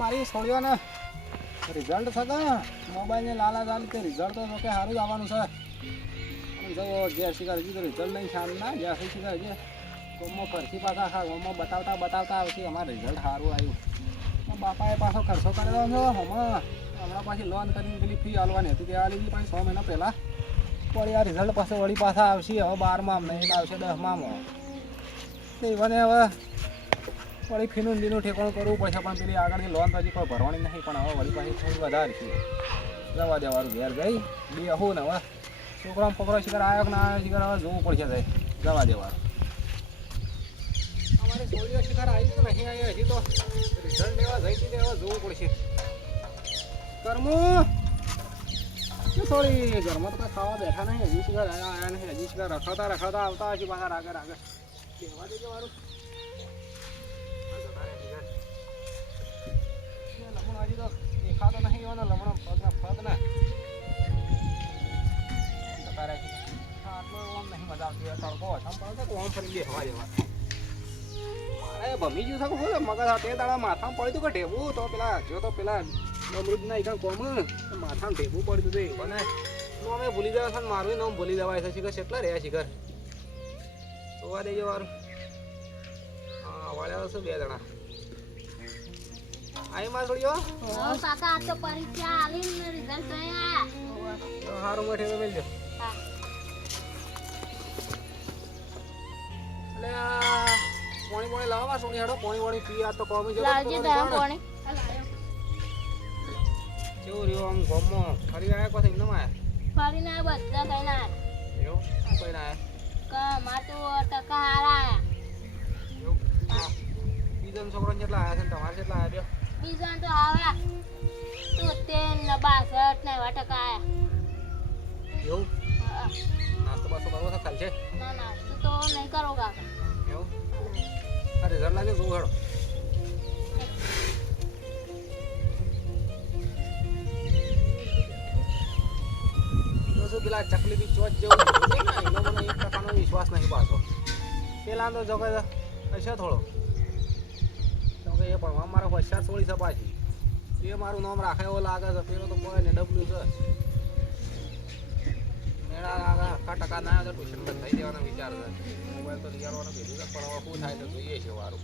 મારી છોડ્યો ને રિઝલ્ટ થશે મોબાઈલને લાલા ચાલ કે રિઝલ્ટ તો કે સારું જ આવવાનું છે જો જે શિકાર હજી તો રિઝલ્ટ નહીં સારું ના જે શિકાર હજી ગોમમાં ફરતી પાછા આખા ગોમમાં બતાવતા આવતી અમારે રિઝલ્ટ સારું આવ્યું બાપાએ પાછો ખર્ચો કરેલો છે હમણાં પાછી લોન કરીને પેલી ફી આલવાની હતી તે આલી હતી પાછી 6 મહિના પહેલાં વળી આ રિઝલ્ટ પાછું વળી પાછા આવશે હવે 12માં નહીં આવશે 10માં તે મને હવે વળી ફીનું લીનું ઠેકાણું કરવું પડશે પણ પેલી આગળની લોન તો હજી કોઈ ભરવાની નહીં પણ હવે વળી પાછી થોડી વધારે છે જવા દેવાનું ઘેર જઈ બે હું ને હવે છોકરામાં પકડો શિકાર આવ્યો કે ના આવ્યો શિકાર હવે જોવું પડશે જાય જવા દેવાનું અમારી છોડીઓ શિકાર આવી તો નહીં આવી હજી તો રિઝલ્ટ લેવા જઈ હતી હવે જોવું પડશે કરમું શું થોડી ઘરમાં તો કંઈ ખાવા બેઠા નહીં હજી શિકાર આવ્યા નહીં હજી શિકાર રખાતા આવતા હશે પાછા આગળ કહેવા દેજો મારું લમણો હજી તો દેખાતો નહીં એવાનો લમણો પગના પગ ને આટલો આમ નહીં મજા આવતી તડકો ઓછામાં પડે તો આમ ફરી હવા જેવા મારે ભમી ગયું છે બોલે મગજ તે દાડા માથામાં પડ્યું કે ઢેબું તો પેલા જો તો પેલા અમૃતના એકદમ કોમ માથામાં ઢેબું પડ્યું હતું અને હું અમે ભૂલી ગયા છે મારું નામ ભૂલી જવાય છે શિખર કેટલા રહ્યા શિખર જોવા દેજો મારું હા વાળ્યા છે 2 જણા આઈ માં છોડ્યો કાકા આ તો પરીક્ષા આલીને રિઝલ્ટ આયા હારું મોઠે તો મેલજો હા એટલે પાણી લાવવા સોની હાડો પાણી પી આ તો કોમી જો લાવજે દા પાણી કેવું રહ્યો આમ ગોમો ફરી આયા પછી ઇન્દમ આયા ફરીને બધા કઈ ના એવું કોઈ ના આયા કા માતો ટકા હારા આયા એવું બીજા છોકરો કેટલા આયા છે તમારે કેટલા આયા બે બીજા તો આવ્યા 73 ને 62 ને એવા ટકા આયા એવું નાસ્તો બાસ્તો કરવો છે ખાલ છે ના નાસ્તો તો નહીં કરો કાકા એવું આ રિઝલ્ટ લાગે જોઉં હેડો જો પેલા ચકલી બી ચોચ જેવું છે ને એનો મને 1% વિશ્વાસ નહીં પાછો પેલા તો જો કે હશે થોડો તો કે એ પણ મારો હોશિયાર છોડી છે પાછી એ મારું નામ રાખે એવો લાગે છે પેલો તો કોઈ ને ડબલ્યુ છે મેળા આગળ 1% ના આવે તો ટ્યુશન બંધ થઈ દેવાનો વિચાર છે મોબાઈલ તો લગાડવાનો કીધું છે પણ હવે શું થાય તો જોઈએ છે વારું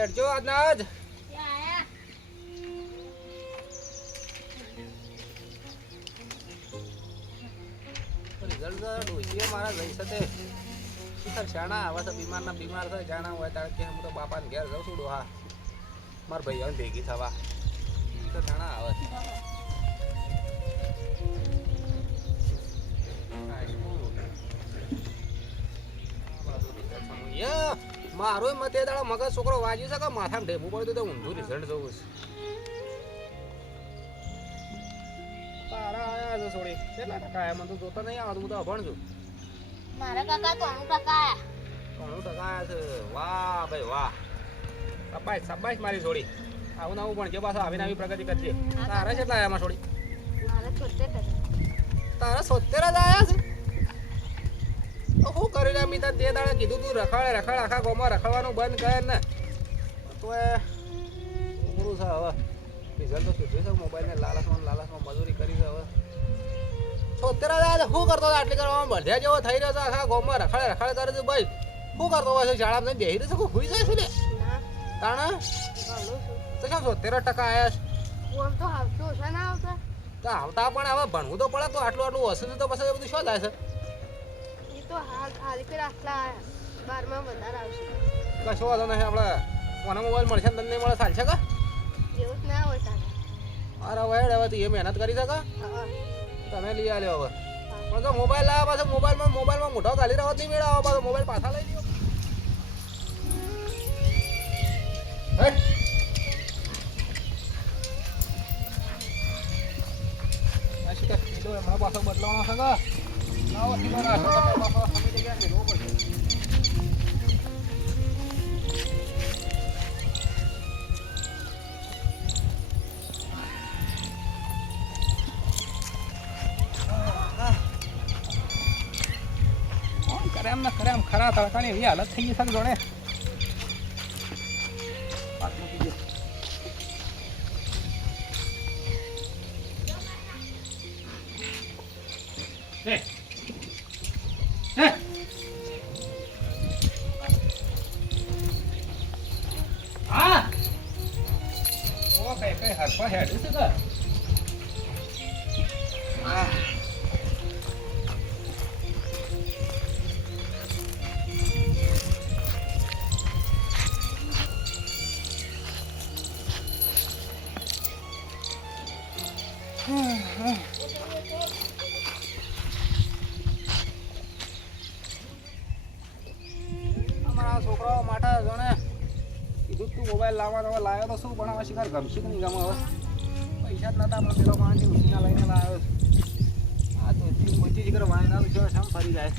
એડજો આજના જ આયા રિઝલ્ટ ડોસીએ મારા જઈ શકે શિખર શાણા આવા છે બીમાર છે જાણા હોય તારે કે હું તો બાપાને ઘેર જાઉં છું ડોહા મારા ભાઈઓને ભેગી થવા શિખર શાણા આવે મારો મતે દાડા મગજ છોકરો વાજ્યું છે કે માથામાં ઢેબું પડ્યું તો ઊંધું રિઝલ્ટ જોવું છે તારા આયા છે છોડી કેટલા ટકા આયા મને તો જોતા નહીં આવતું હું તો અભણ છું મારા કાકા 90 ટકા આયા 90% આયા છે વાહ ભાઈ વાહ શાબાશ મારી છોડી આવું નવું પણ જે પાછો આવીને આવી પ્રગતિ કરજે તારા કેટલા આયા માં છોડી મારા 70 ટકા તારા 70 જ આયા છે તો શું કરી રહ્યા મીતા તે દાડે કીધું તું રખડ આખા ગામમાં રખડવાનું બંધ કર ને તો એ પૂરું છે હવે રિઝલ્ટ તો કીધું છે મોબાઈલને લાલચમાં મજૂરી કરી છે હવે 70 જ શું કરતો આટલી કરવામાં બધ્યા જેવો થઈ રહ્યો છે આખા ગામમાં રખડ કરે છે ભાઈ શું કરતો હોય છે શાળામાં જઈને બેસી રહેશે હુઈ જાય છે ને તાણા તો કેમ 70% આયા ઓમ તો આવતો છે ના આવતા તો આવતા પણ હવે ભણવું તો પડે તો આટલું હશે તો પછી બધું શું થાય છે એ તો હાલ ખાલી કે આટલા 12માં વધારે આવશે કશો વાંધો નહીં આપણે કોનો મોબાઈલ મળશે ને તને નહીં મળે ચાલશે કે એવું જ ના હોય તારે અરે વેડ હવે તું એ મહેનત કરી શકે તમે લઈ આવ્યો હવે પણ તો મોબાઈલ લાવ્યા પાછો મોબાઈલમાં મોટો ગાલી રહ્યો નહીં મેળાવો પાછો મોબાઈલ પાછા લઈ લ્યો હમણાં પાછો બદલાવાનો છે લાવો પાછો સમય જગ્યા મેળવો પડશે ખરા તડકાની એવી હાલત થઈ ગઈ છે જોડે હે હે હા ઓ કઈ હરપા હેડ છે કે હા અમારા છોકરાઓ માટે જોણે કીધું તું મોબાઈલ લાવવાનો હવે લાવ્યો તો શું પણ હવે શિકાર ગમશે કે નહીં ગમે હવે પૈસા જ નતા પણ પેલો માણસ ઉછીના લઈને લાવ્યો આ તો એટલી મોટી શિકાર વાયના છે શામ ફરી જાય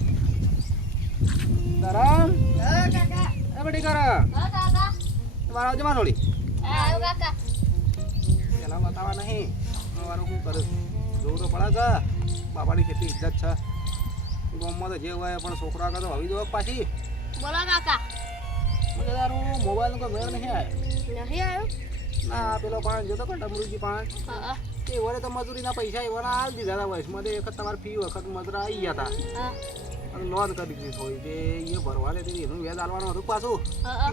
કરમ એ બડી કર તમારા આવજે થોડી પેલા બતાવવા નહીં મારું શું કરું જોવું તો પડે કે બાપાની કેટલી ઇજ્જત છે ગામમાં તો જે હોય પણ છોકરા આગળ તો હવી દો પાછી બોલો કાકા મને તારું મોબાઈલ નો વેર નહીં આવ્યો નહીં આવ્યો ના પેલો પાણ જોતો કે ડમરુજી પાણ હા એ વડે તો મજૂરીના પૈસા એવાના હાલ દીધા હતા વયસમાં એક વખત તમારે ફી વખત મજૂરા આવી ગયા હતા હા અને લોન કરી દીધી થોડી કે એ ભરવા લે એનું વ્યાજ આલવાનું હતું પાછું હા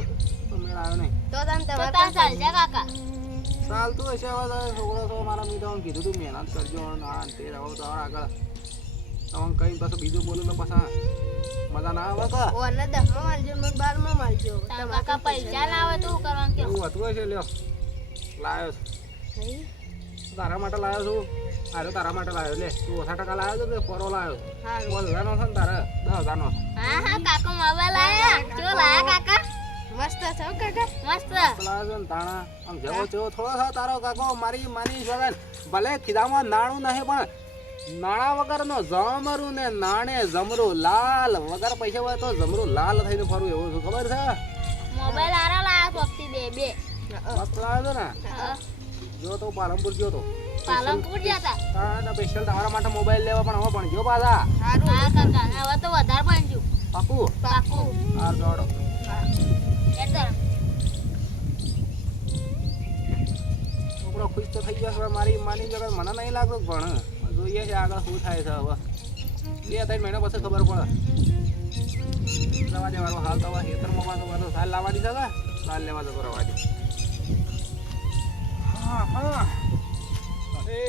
તો મેળ આવ્યો નહીં તો ચાલશે કાકા ચાલતું હશે હવે છોકરો તો મારા મિત્રો કીધું તું મહેનત કરજો ના તે રહો તો આગળ તમને કઈ પાછું બીજું બોલું તો પાછા મજા ના આવે કે ઓને 10માં માલજો મે 12માં માલજો કાકા પૈસા ના આવે તો શું કરવાનું કે એવું હતું હશે લ્યો લાવ્યો તારા માટે લાવ્યો છું અરે તારા માટે લાવ્યો લે તું ઓછા ટકા લાવ્યો તો પરો લાવ્યો બોલ હજારનો છે ને તારે 10,000 નો હા હા કાકા મોબાઈલ આયા કેવો લાયા કાકા મસ્ત છે કાકા મસ્ત લાવ્યો ને તાણા આમ જેવો જેવો થોડો છે તારો કાકો મારી માની જોવે ભલે ખીદામાં નાણું નહીં પણ નાણા વગરનો જમરું ને નાણે જમરું લાલ વગર પૈસા હોય તો જમરું લાલ થઈને ફરવું એવું શું ખબર છે મોબાઈલ આરા લાયા પક્ષી બે મસ્ત લાવ્યો ને જો તો પાલનપુર ગયો તો પાલનપુર ગયા હતા હા સ્પેશિયલ તમારા માટે મોબાઈલ લેવા પણ હવે પણ જો પાછા હા કાકા હવે તો વધારે બનજો પાકું પાકું હા દોડો એટલે છોકરો ખુશ તો થઈ ગયો છે મારી માની જગત મને નહીં લાગતું પણ જોઈએ છે આગળ શું થાય છે હવે 2-3 મહિના પછી ખબર પડે દવા દેવાનો હાલ તો ખેતરમાં પાછો સાલ લાવવાની છે સાલ લેવા જતો રહેવાની હા હા અરે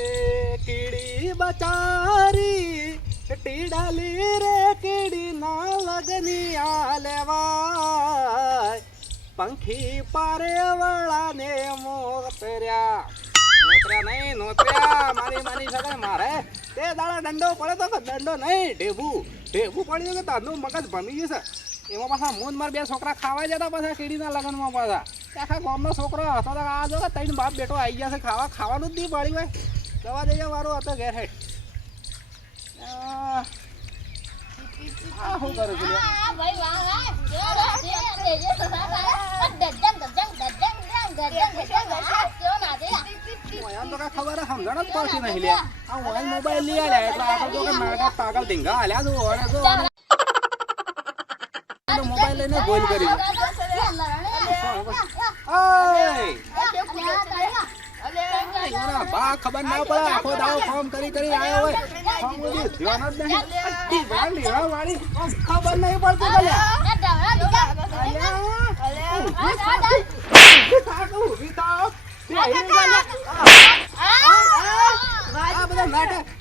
કીડી બચારી ટીડાલી રે કીડી ના લગની આ લેવાય પંખી પારે વાળાને મોતર્યા નહીં નોતર્યા મારી માની શકે મારે તે દાડા દંડો પડે તો દંડો નહીં ઢેબુ પડ્યું કે તારનું મગજ ભમી જશે એમાં પાછા મૂન માર 2 છોકરા ખાવા જતા પાછા કીડીના લગ્નમાં પાછા આખા ગામનો છોકરો હતો તો આ જો 3 બાપ બેટો આવી ગયા છે ખાવાનું જ નહીં પડી હોય દવા જઈએ વારો હતો ઘેર હેઠ શું કરે છે હા ભાઈ વાહ વાહ જો લેજે તો કઈ ખબર સમજણ જ પડતી નહીં લે આ મોબાઈલ લઈ આવ્યા એટલે આગળ તો કે નાટક પાગલ ધીંગા હાલ્યા છું ઓરે જો મોબાઈલ લઈને બોલ કરી બા ખબર ના પડે આખો દાવો ફોર્મ કરી આવ્યો હોય ફોર્મ બધું ધ્યાન જ નહીં વાળી ખબર નહીં પડતી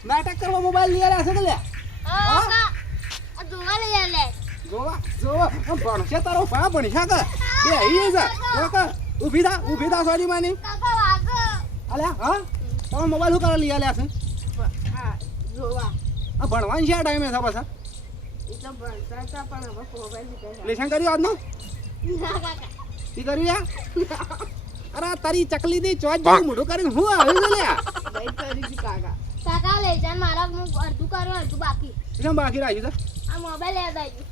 નાટક કરવા મોબાઈલ લઈ આવ્યા છે કે લે જોવા ભણશે તારો ભા ભણશે કે બે અહીં છે ઊભી થા સોરી માની અલ્યા હા તમે મોબાઈલ શું કરવા લઈ આવ્યા છે ભણવાનું છે આ ટાઈમે છે પાછા લેશન કર્યું આજનો તી કર્યું યા અરે તારી ચકલી ની ચોચ જેવું મોઢું કરીને હું આવી ગયો કાકા લઈ જા મારા હું અડધું કર્યું અડધું બાકી કેમ બાકી રાખ્યું છે આ મોબાઈલ યાદ આવી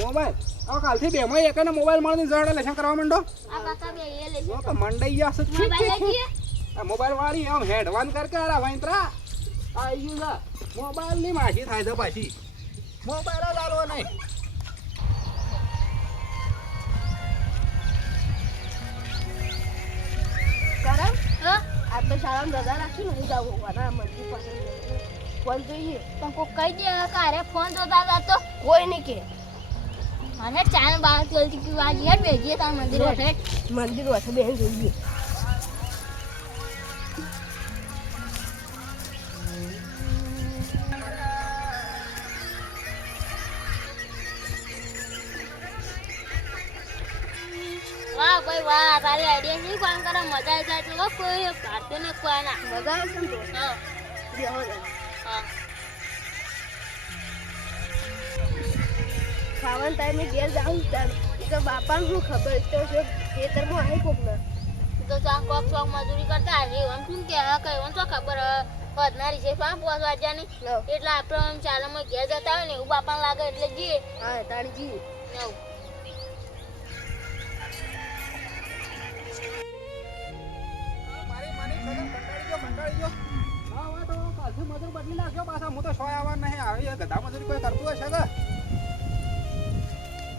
મોબાઈલ હવે કાલથી બેમાં એકને મોબાઈલ મળીને જડે લેશન કરવા માંડો આ કાકા બે એ લઈ તો મંડાઈ જશે મોબાઈલ લઈ ગયે આ મોબાઈલ વાળી આમ હેડવાન કરકે અરે વાંતરા આવી ગયું છે મોબાઈલ ની માછી થાય છે પાછી મોબાઈલ જ આલો નહીં કરમ હા આ તો શાળામાં રજા રાખી નહીં જાવું વાના મરજી પસંદ ફોન જોઈએ. પણ કોક કહી દે કારે ફોન જોતા હતા તો કોઈ નહીં કે અને ચાલ બાર ચાલતી કે આજ હેડ બેજીએ તાર મંદિર હેઠે મંદિર વાસે બેન જોઈએ. વાહ ભાઈ વાહ તારી આઈડિયા નહીં કામ કરે મજા આવી જાય તો કોઈ ભારતીય ને કોઈ ના મજા આવે છે ને તો હા બેહો ને. હા ખાવાના ટાઈમે ઘેર જાઉં ચાલ તો બાપાને શું ખબર તો છે ખેતરમાં આવી કોક ને તો ચા કોક ચોક મજૂરી કરતા આજે એમ શું કે હા કઈ એમ તો ખબર વધનારી છે પાંચ વાગ્યા ની લો. એટલે આપણે એમ ચાલમાં ઘેર જતા હોય ને એવું બાપાને લાગે એટલે જઈએ હા તારી જી એવું કંટાળી ગયો. હા હવે તો કાલથી મજૂર બદલી નાખ્યો પાછા. હું તો સોય આવવા નહીં આવી ગધા મજૂરી કોઈ કરતું હશે કે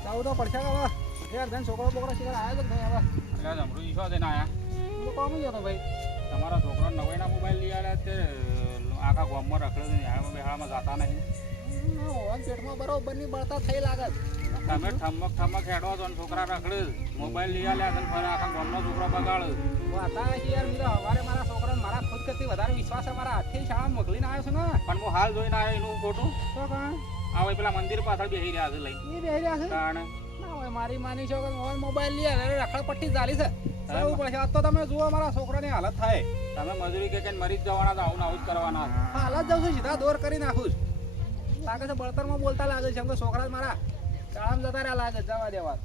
જવું તો પડશે કે હવે યાર ધન છોકરો બોકરો શીખર આવ્યો જ નહીં હવે. એટલે જમરૂ ઈશો દઈને આયા હું કોમ ગયો તો ભાઈ. તમારા છોકરા નવાઈના મોબાઈલ લઈ આવ્યા તે આખા ગામમાં રખડે છે નિહાળમાં બેહાળમાં જાતા નહીં પેટમાં બરોબર ની બળતા થઈ લાગે. તમે ઠમક હેડો છો ને છોકરા રખડે મોબાઈલ લઈ આવ્યા છે ફરે આખા ગામનો છોકરો બગાડે વાતા છે યાર મીરા હવારે મારા છોકરાને મારા ખુદ કરતી વધારે વિશ્વાસ છે. મારા હાથથી શાળા મોકલીને આવ્યો છું ને. પણ હું હાલ જોઈને આવ્યો એનું ખોટું તો કાં આ પેલા મંદિર પાછળ બેસી રહ્યા છે લઈ એ બેહી રહ્યા છે. કારણ ના હોય મારી માની છો કે મોબાઈલ લઈ આવે રખડ પટ્ટી ચાલી છે. સારું પડશે. આજ તો તમે જુઓ મારા છોકરાની હાલત થાય. તમે મજૂરી કે મરી જ જવાના તો આવું ને આવું જ કરવાના હાલત જાઉં છું સીધા દોર કરી નાખું છું. લાગે છે બળતરમાં બોલતા લાગે છે એમ તો છોકરા જ મારા શાળામાં જતા રહ્યા લાગે જવા દેવા.